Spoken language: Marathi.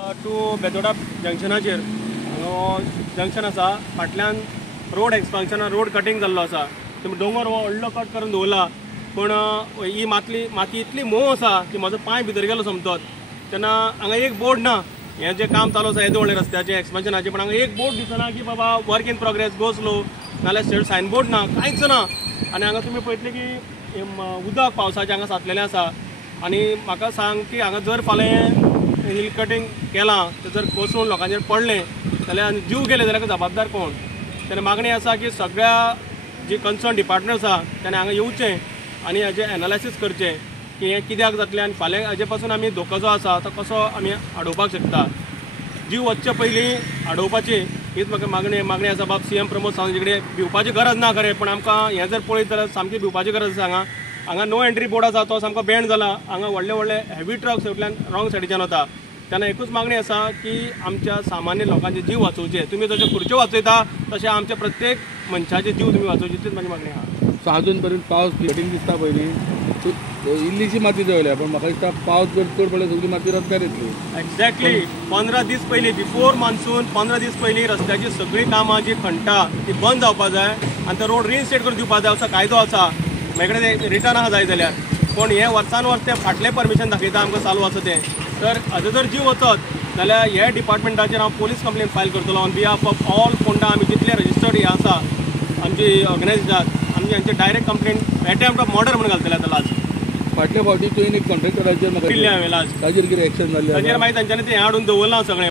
टू बेतोडा जंक्शनाचेर जंक्शन आसा फाटल्यान रोड एक्सपान्शन रोड कटिंग जाल्लो आसा डोंगर हो व्हडलो कट करून दवरला पण ही माती इतली मोव आसा की म्हजो पांय भितर गेलो समतत तेन्ना हांगा एक बोर्ड ना हें जें काम चालू आसा येदो व्हडल्या रस्त्याचें एक्सपान्शनाचें पण हांगा एक बोर्ड दिसना की बाबा work in progress go slow नाल्यार सायनबोर्ड ना कांयच ना आनी हांगा तुमी पळयतलें की उदक पावसाचें हांगा साचलेलें आसा आनी म्हाका सांग की हांगा जर फाल्यां हिल कटिंग केलां तें जर कोसळून लोकांचेर पडलें जाल्यार जीव गेले जाल्यार जबाबदार कोण तेन्ना मागणी आसा की सगळ्या जी कन्सर्न डिपार्टमेंट आसा ताणें हांगा येवचें आनी हाजें एनालायसीस करचें की हें कित्याक जातलें आनी फाल्यां हाजे पासून आमी धोको जो आसा तो कसो आमी आडोवपाक शकता जीव वचचे पयलीं आडोवपाची हीच म्हाका मागणी आसा बाब CM प्रमोद सावंत कडेन भिवपाची गरज ना खरें पण आमकां हें जर पळयत जाल्यार सामकी भिवपाची गरज आसा हांगा नो एंट्री बोर्ड आसा तो सामको बॅन जाला हांगा व्हडले व्हडले हेवी ट्रक्स फाटल्यान रॉंग सायडीच्यान वता तेन्ना एकूच मागणी आसा की आमच्या सामान्य लोकांचे जीव वाचोवचे तुमी जशे खुर्च्यो वाचयता तशें आमच्या प्रत्येक मनशाचे जीव तुमी वाचोवचे तीच म्हाजी मागणी आहा सो अजून पर्यंत पावस कठीण दिसता पयलीं इल्लीशी माती दवरल्या पण म्हाका दिसता पावस जर चड पडल्यार सगळी माती रस्त्यार येतली एक्झॅक्टली 15 दीस पयलीं बिफोर मान्सून 15 दीस पयलीं रस्त्याची सगळी कामां जी खणटा ती बंद जावपाक जाय आनी तो रोड रिइन्स्टेट करून दिवपाक जाय असो कायदो आसा म्हाजे कडेन रिटर्न आहा जाय जाल्यार पण हे वर्सान वर्स ते फाटलें परमिशन दाखयता आमकां चालू आसा तें तर हाजो जर जीव वचत जाल्यार हे डिपार्टमेंटाचेर हांव पुलीस कंप्लेन फायल करतलो on behalf of all Phonda आमी जितले रजिस्टर्ड हे आसा आमची ऑर्गनायजेशन आमी हांचे direct complain attempt of murder म्हणून घालतले आतां लास्ट फाटल्या फावटी तुवें एक कॉन्ट्रॅक्टराचेर म्हाका हांवें लास्ट ताजेर कितें एक्शन जाल्लें ताजेर मागीर तांच्यांनी तें हाडून दवरलां सगळें